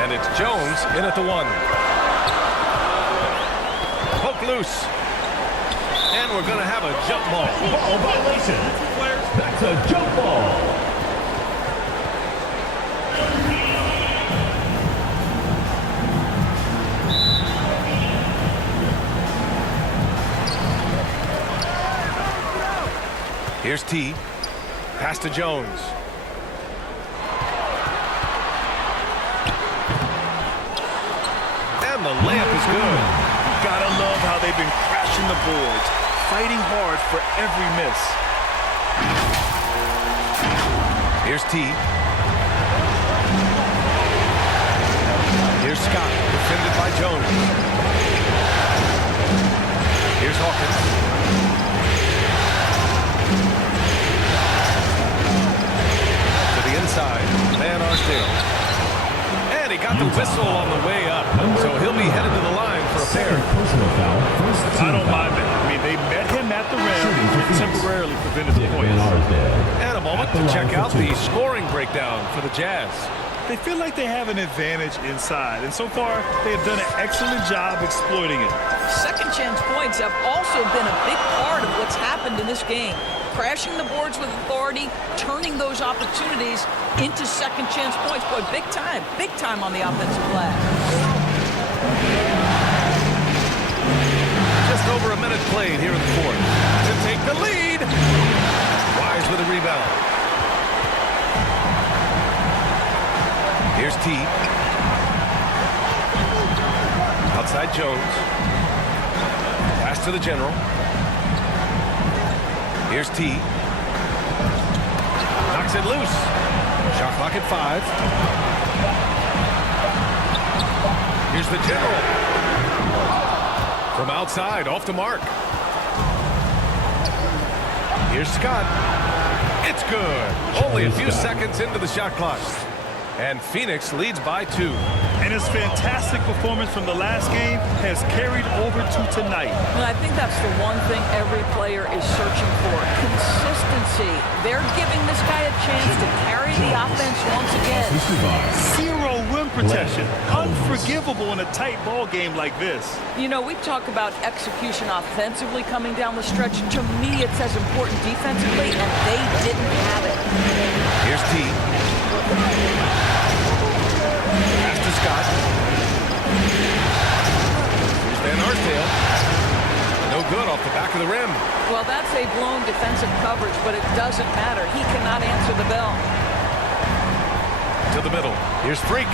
And it's Jones in at the 1. Poke loose. And we're going to have a jump ball. Ball violation. That's a jump ball. Here's T. Pass to Jones. And the layup is good. Gotta love how they've been crashing the boards, fighting hard for every miss. Here's T. Here's Scott, defended by Jones. Here's Hawkins. Inside, man Arsdale. And he got the whistle on the way up, so he'll be headed to the line for a pair. I don't mind it. I mean, they met him at the rim and temporarily prevented the points. And a moment to check out the scoring breakdown for the Jazz. They feel like they have an advantage inside, and so far, they have done an excellent job exploiting it. Second chance points have also been a big part of what's happened in this game. Crashing the boards with authority, turning those opportunities into second chance points. Boy, big time on the offensive glass. Just over a minute played here in the fourth. To take the lead. Wise with a rebound. Here's T. Outside Jones. Pass to the general. Here's T. Knocks it loose. Shot clock at 5. Here's the general. From outside, off the mark. Here's Scott. It's good. Only a few seconds into the shot clock. And Phoenix leads by 2. And his fantastic performance from the last game has carried over to tonight. And I think that's the one thing every player is searching for. Consistency. They're giving this guy a chance to carry the offense once again. Zero rim protection. Unforgivable in a tight ball game like this. You know, we talk about execution offensively coming down the stretch. To me, it's as important defensively, and they didn't have it. Here's T. Pass to Scott. Here's Van Arsdale. No good off the back of the rim. Well, that's a blown defensive coverage, but it doesn't matter. He cannot answer the bell. To the middle. Here's Freak.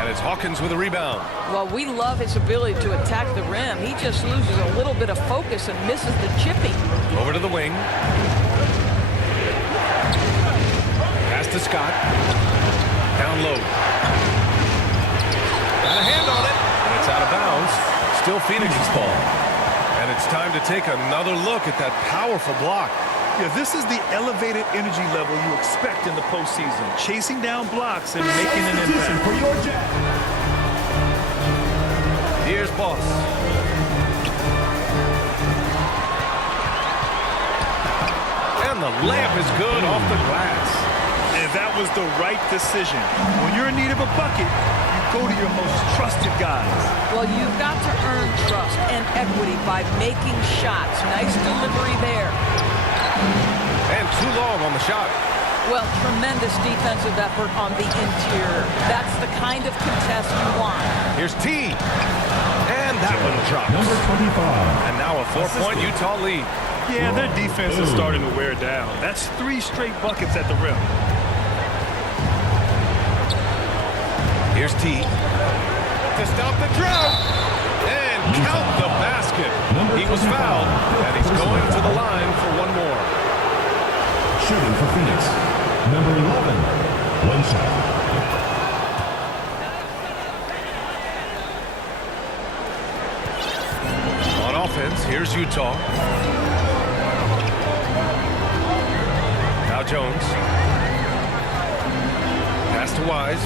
And it's Hawkins with a rebound. Well, we love his ability to attack the rim. He just loses a little bit of focus and misses the chipping. Over to the wing. Pass to Scott. Down low. Got a hand on it. And it's out of bounds. Still Phoenix's ball. And it's time to take another look at that powerful block. Yeah, this is the elevated energy level you expect in the postseason. Chasing down blocks and making an impact. For your Jazz. Here's Boss. And the layup is good off the glass. And that was the right decision. When you're in need of a bucket, you go to your most trusted guys. Well, you've got to earn trust and equity by making shots. Nice delivery there. And too long on the shot. Well, tremendous defensive effort on the interior. That's the kind of contest you want. Here's T. And that one drops. Number 25. And now a 4-point Utah lead. Yeah, their defense is starting to wear down. That's 3 straight buckets at the rim. Here's T. To stop the drought. And count the basket. He was fouled. And he's going to the line for one more. Shooting for Phoenix. Number 11. One shot. On offense, here's Utah. Now Jones. Pass to Wise.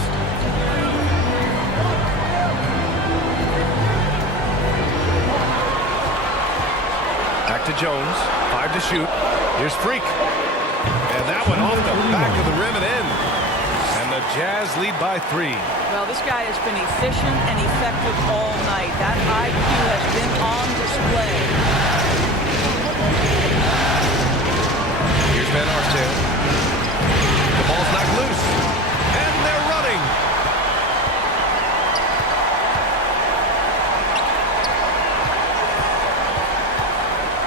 Back to Jones. 5 to shoot. Here's Freak. And that went off the back of the rim and in. And the Jazz lead by 3. Well, this guy has been efficient and effective all night. That IQ has been on display. Here's Van Arsdale. The ball's knocked loose. And they're running.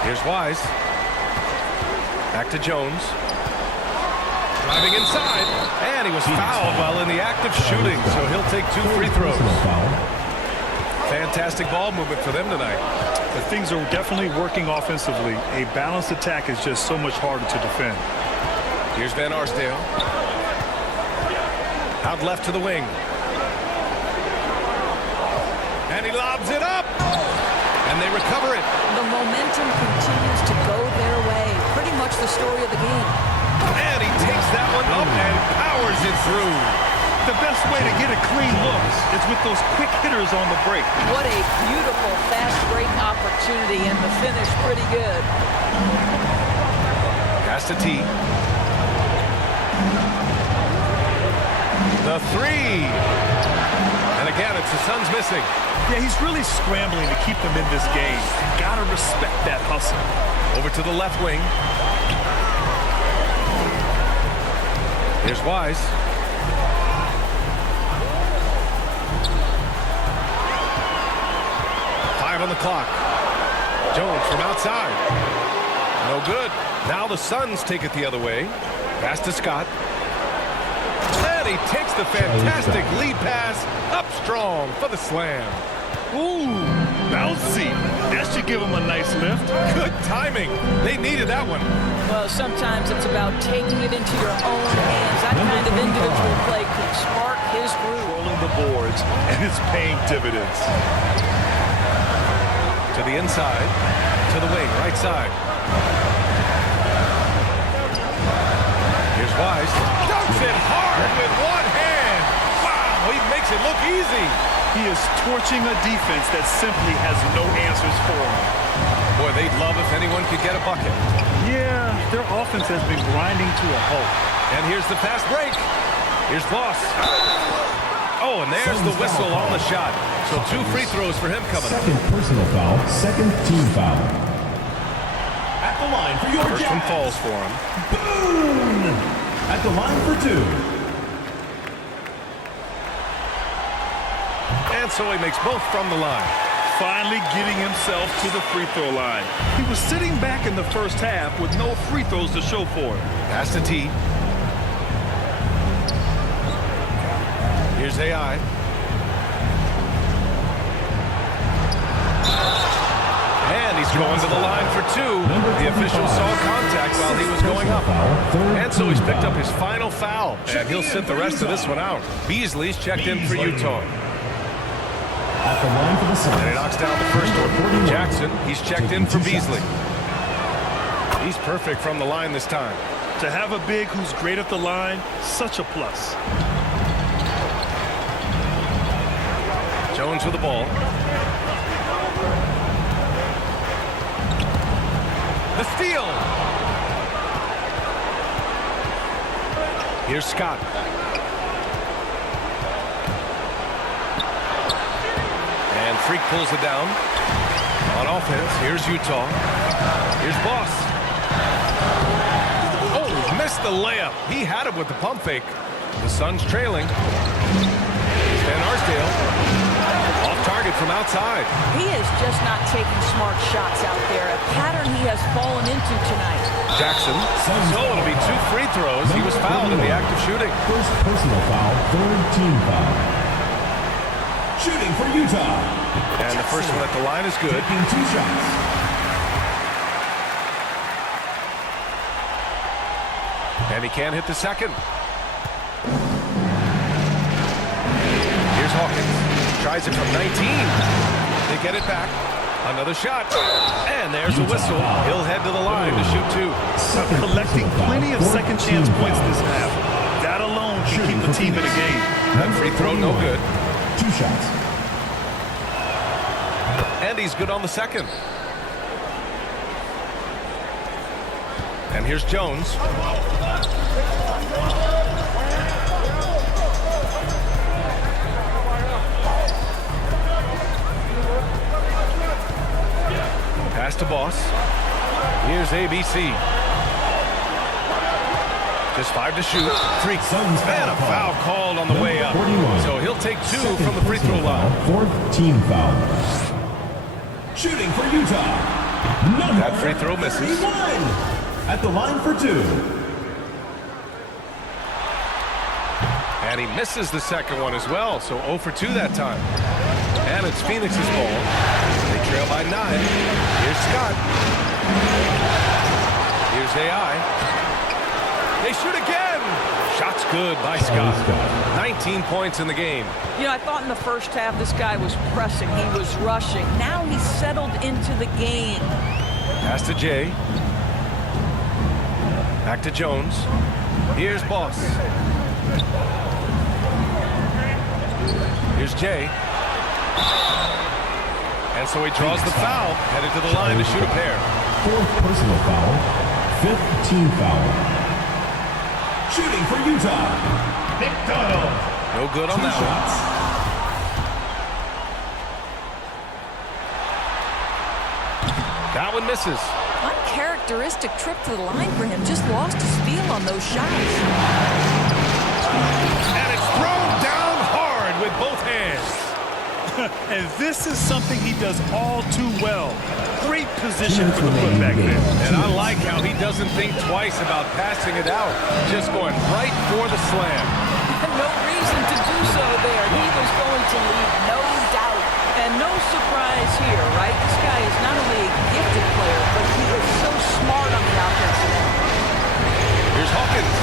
Here's Wise. Back to Jones. Driving inside. And he was fouled while in the act of shooting, so he'll take 2 free throws. Fantastic ball movement for them tonight. But things are definitely working offensively. A balanced attack is just so much harder to defend. Here's Van Arsdale. Out left to the wing. And he lobs it up. And they recover it. The momentum continues to go their way. Pretty much the story of the game. And he takes that one up and powers it through. The best way to get a clean look is with those quick hitters on the break. What a beautiful fast break opportunity, and the finish pretty good. Pass to T. The 3. And again, it's the Suns missing. Yeah, he's really scrambling to keep them in this game. Gotta respect that hustle. Over to the left wing. Here's Wise. On the clock. Jones from outside. No good. Now the Suns take it the other way. Pass to Scott. And he takes the fantastic lead pass up strong for the slam. Ooh, bouncy. That should give him a nice lift. Good timing. They needed that one. Well, sometimes it's about taking it into your own hands. That kind of individual play could spark his groove. Controlling the boards, and it's paying dividends. To the inside, to the wing, right side. Here's Wise. Dunks it hard with one hand. Wow, he makes it look easy. He is torching a defense that simply has no answers for him. Boy, they'd love if anyone could get a bucket. Yeah, their offense has been grinding to a halt. And here's the fast break. Here's Boss. Oh, and there's the whistle on the shot. So 2 free throws for him coming up. Second personal foul, second team foul. At the line for your First one falls for him. Boone! At the line for 2. And so he makes both from the line. Finally getting himself to the free throw line. He was sitting back in the first half with no free throws to show for it. Pass to T. Here's AI. And he's going to the line for 2. The official saw contact while he was going up. And so he's picked up his final foul. And he'll sit the rest of this one out. Beasley's checked in for Utah. At the line for the Suns. And he knocks down the first one. Jackson, he's checked in for Beasley. He's perfect from the line this time. To have a big who's great at the line, such a plus. Jones with the ball. The steal. Here's Scott. And Freak pulls it down. On offense, here's Utah. Here's Boss. Oh, missed the layup. He had it with the pump fake. The Suns trailing. Van Arsdale. Off target from outside. He is just not taking smart shots out there. A pattern he has fallen into tonight. Jackson. So it'll be 2 free throws. He was fouled in the act of shooting. First personal foul, third team foul. Shooting for Utah. And the first one at the line is good. Taking 2 shots. And he can't hit the second. Here's Hawkins. Tries it from 19. They get it back. Another shot. And there's a whistle. He'll head to the line to shoot 2. Collecting plenty of second chance points this half. That alone can keep the team in the game. That free throw no good. 2 shots. And he's good on the second. And here's Jones. Pass to Boss. Here's ABC. Just 5 to shoot. Three. And a foul called on the way up. So he'll take 2 from the free throw line. 4th team foul. Shooting for Utah. That free throw misses. At the line for 2. And he misses the second one as well. So 0 for 2 that time. And it's Phoenix's ball. They trail by 9. Here's Scott. Here's AI. They shoot again. Shot's good by Scott. 19 points in the game. You know, I thought in the first half this guy was pressing. He was rushing. Now he's settled into the game. Pass to Jay. Back to Jones. Here's Boss. Here's Jay. And so he draws the foul. Headed to the line to shoot a pair. 4th personal foul. 5th team foul. Shooting for Utah. McDonald. No good on that one. That one misses. Uncharacteristic trip to the line for him. Just lost his feel on those shots. And it's thrown down hard with both hands. And this is something he does all too well. Great position for the putback there. And I like how he doesn't think twice about passing it out. Just going right for the slam. No reason to do so there. He was going to leave, no doubt. And no surprise here, right? This guy is not only a gifted player, but he is so smart on the offensive end. Here's Hawkins.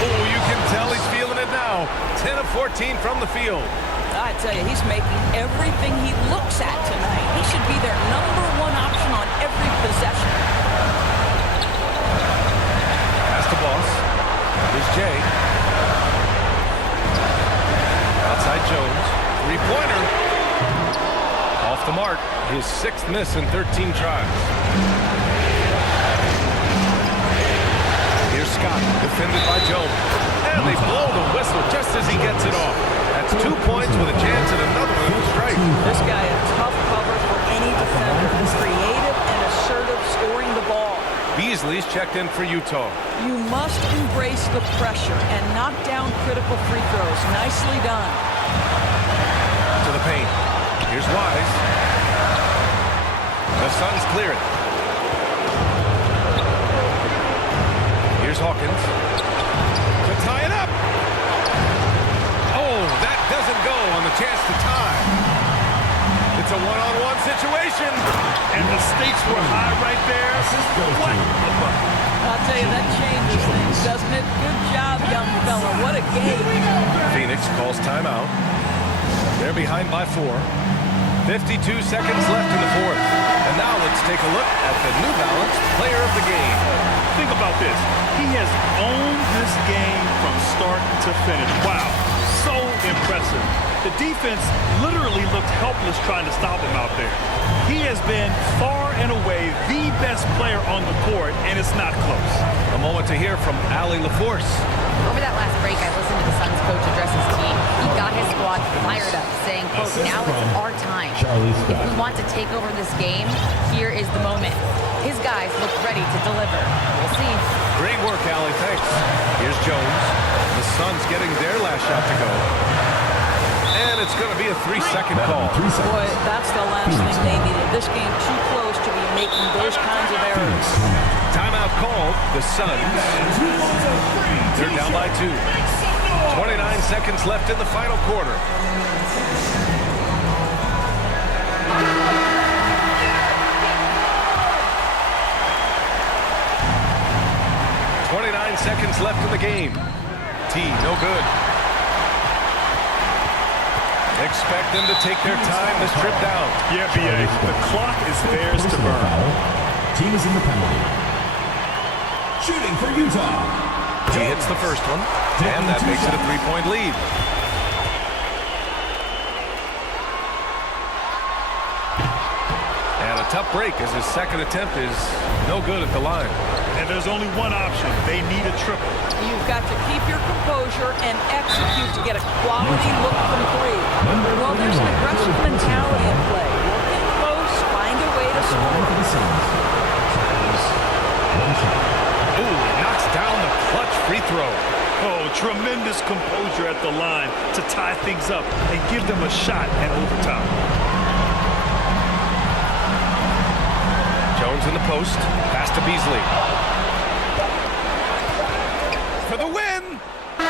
Oh, you can tell he's feeling it now. 10 of 14 from the field. I tell you, he's making everything he looks at tonight. He should be their #1 option on every possession. Pass the Boss. Here's Jay. Outside Jones. Three-pointer. Off the mark. His 6th miss in 13 tries. Here's Scott. Defended by Jones. And they blow the whistle just as he gets it off. That's 2 points with a chance at another one to strike. This guy a tough cover for any defender. Creative and assertive scoring the ball. Beasley's checked in for Utah. You must embrace the pressure and knock down critical free throws. Nicely done. To the paint. Here's Wise. The Suns clear it. Here's Hawkins. To tie it up. Oh, that doesn't go on the chance to tie. It's a one-on-one situation. And the stakes were high right there. What a bucket. I'll tell you, that changes things, doesn't it? Good job, young fella. What a game. Phoenix calls timeout. They're behind by 4. 52 seconds left in the 4th. And now let's take a look at the New Balance player of the game. Think about this. He has owned this game from start to finish. Wow, so impressive. The defense literally looked helpless trying to stop him out there. He has been far and away the best player on the court, and it's not close. A moment to hear from Allie LaForce. Over that last break, I listened to the Suns coach address his team. He got his squad fired up, saying, quote, now it's our time. If we want to take over this game, here is the moment. His guys look ready to deliver. We'll see. Great work, Allie. Thanks. Here's Jones. The Suns getting their last shot to go. And it's going to be a 3-second call. Boy, that's the last thing they needed. This game too close to be making those kinds of errors. Timeout called. The Suns. They're down by 2. 29 seconds left in the final quarter. Seconds left in the game. T, no good. Expect them to take their time this trip down. Yeah, B.A. The clock is theirs to burn. Team is in the penalty. Shooting for Utah. He hits the first one, and that makes it a 3-point lead. And a tough break as his second attempt is no good at the line. And there's only one option. They need a triple. You've got to keep your composure and execute to get a quality look from three. Well, there's an aggressive mentality in play. Work in close, find a way to score. Ooh, knocks down the clutch free throw. Oh, tremendous composure at the line to tie things up and give them a shot at overtime. Jones in the post. Pass to Beasley. For the win! Oh,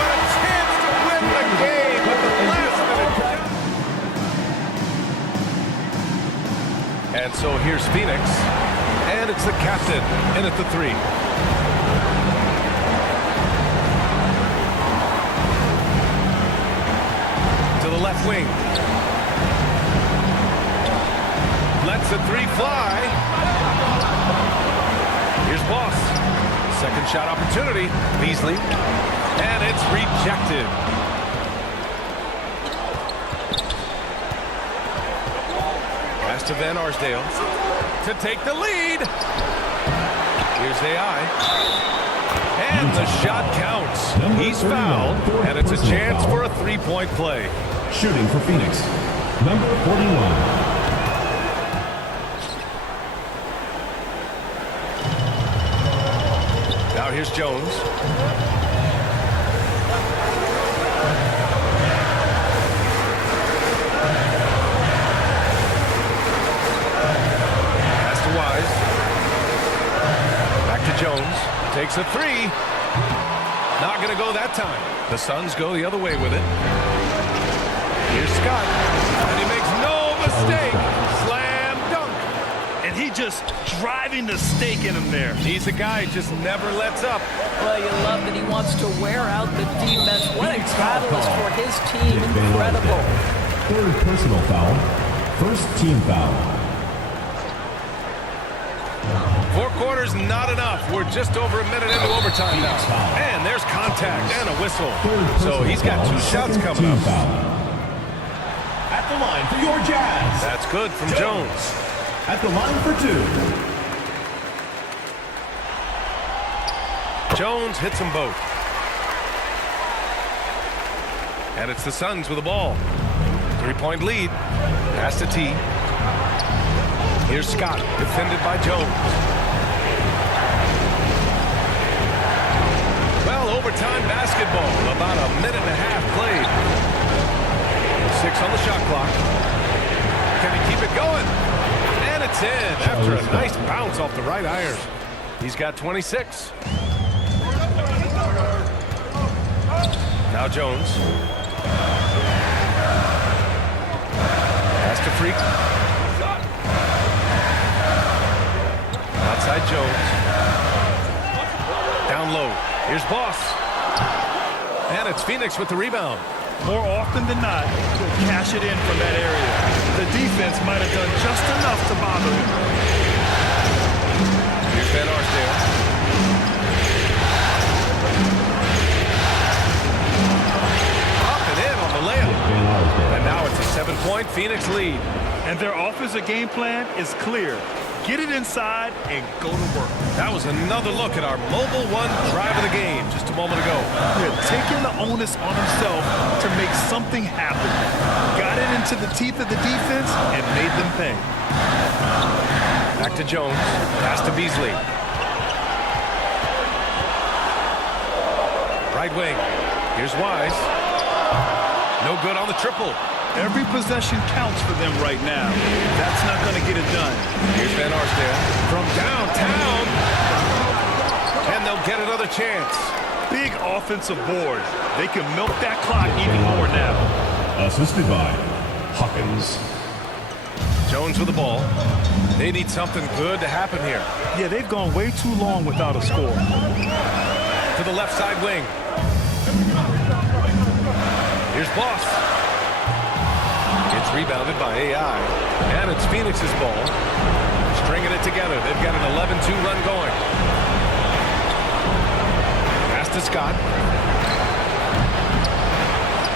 and a chance to win the game with the last minute. And so here's Phoenix. And it's the captain in at the three. To the left wing. Lets the three fly. Here's Boss. Second shot opportunity. Beasley. And it's rejected. Pass to Van Arsdale to take the lead. Here's AI. And the shot counts. He's fouled. And it's a chance for a three-point play. Shooting for Phoenix, number 41. Now here's Jones. Pass to Wise. Back to Jones. Takes a three. Not going to go that time. The Suns go the other way with it. Here's Scott. And he makes no mistake. Slam dunk. And he just driving the stake in him there. He's a guy who just never lets up. Well, you love that he wants to wear out the defense. What a catalyst for his team. Incredible. Third personal foul. First team foul. 4 quarters, not enough. We're just over a minute into overtime now. And there's contact and a whistle. So he's got 2 shots coming up. At the line for your Jazz. That's good from Jones. At the line for 2. Jones hits them both. And it's the Suns with the ball. 3-point lead. Pass to T. Here's Scott, defended by Jones. Well, overtime basketball. About a minute and a half played. 6 on the shot clock. Can he keep it going? And it's in after a nice bounce off the right iron. He's got 26. Now Jones. Pass to Freak. Outside Jones. Down low. Here's Boss. And it's Phoenix with the rebound. More often than not, he'll cash it in from that area. The defense might have done just enough to bother him. Here's Van Arsdale. Up and in on the layup. And now it's a 7-point Phoenix lead. And their offensive game plan is clear. Get it inside and go to work. That was another look at our Mobile One drive of the game just a moment ago. They're taking the onus on himself to make something happen. Got it into the teeth of the defense and made them pay. Back to Jones. Pass to Beasley. Right wing. Here's Wise. No good on the triple. Every possession counts for them right now. That's not going to get it done. Here's Van Arsdale from downtown. And they'll get another chance. Big offensive board. They can milk that clock even more now. Assisted by Hawkins. Jones with the ball. They need something good to happen here. Yeah, they've gone way too long without a score. To the left side wing. Here's Boss. It's rebounded by AI. And it's Phoenix's ball. Stringing it together. They've got an 11-2 run going. Pass to Scott.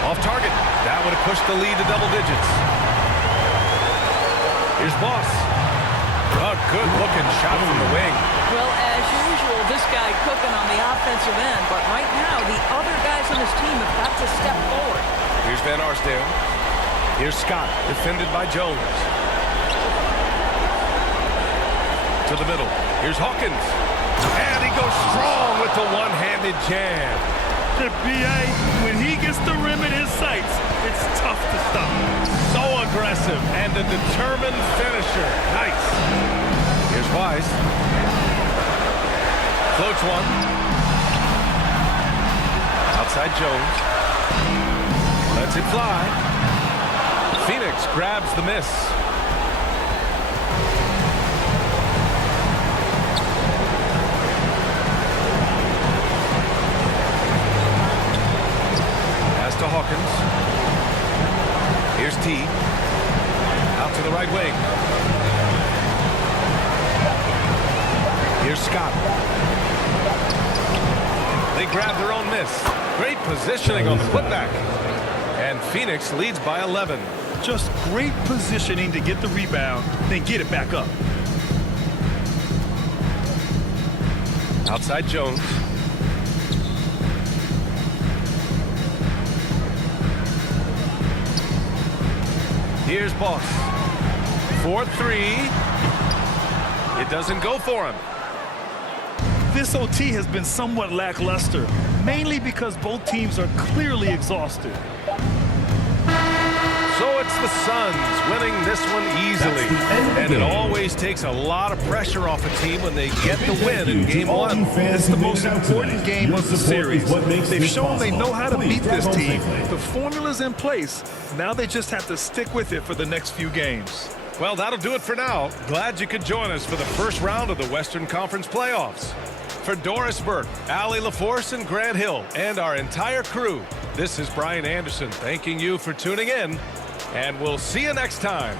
Off target. That would have pushed the lead to double digits. Here's Boss. A good-looking shot from the wing. Well, as usual, this guy cooking on the offensive end, but right now the other guys on his team have got to step forward. Here's Van Arsdale. Here's Scott, defended by Jones. To the middle. Here's Hawkins. And he goes strong with the one-handed jam. The BA, when he gets the rim in his sights, it's tough to stop. So aggressive and a determined finisher. Nice. Here's Wise. Floats one. Outside Jones. Lets it fly. Phoenix grabs the miss. Pass to Hawkins. Here's T. Out to the right wing. Here's Scott. They grab their own miss. Great positioning on the putback. And Phoenix leads by 11. Just great positioning to get the rebound, then get it back up. Outside Jones. Here's Boss. 4-3. It doesn't go for him. This OT has been somewhat lackluster, mainly because both teams are clearly exhausted. So it's the Suns winning this one easily. And it always takes a lot of pressure off a team when they get the win in Game 1. It's the most important game of the series. They've shown they know how to beat this team. The formula's in place. Now they just have to stick with it for the next few games. Well, that'll do it for now. Glad you could join us for the first round of the Western Conference playoffs. For Doris Burke, Allie LaForce, and Grant Hill, and our entire crew, this is Brian Anderson thanking you for tuning in, and we'll see you next time.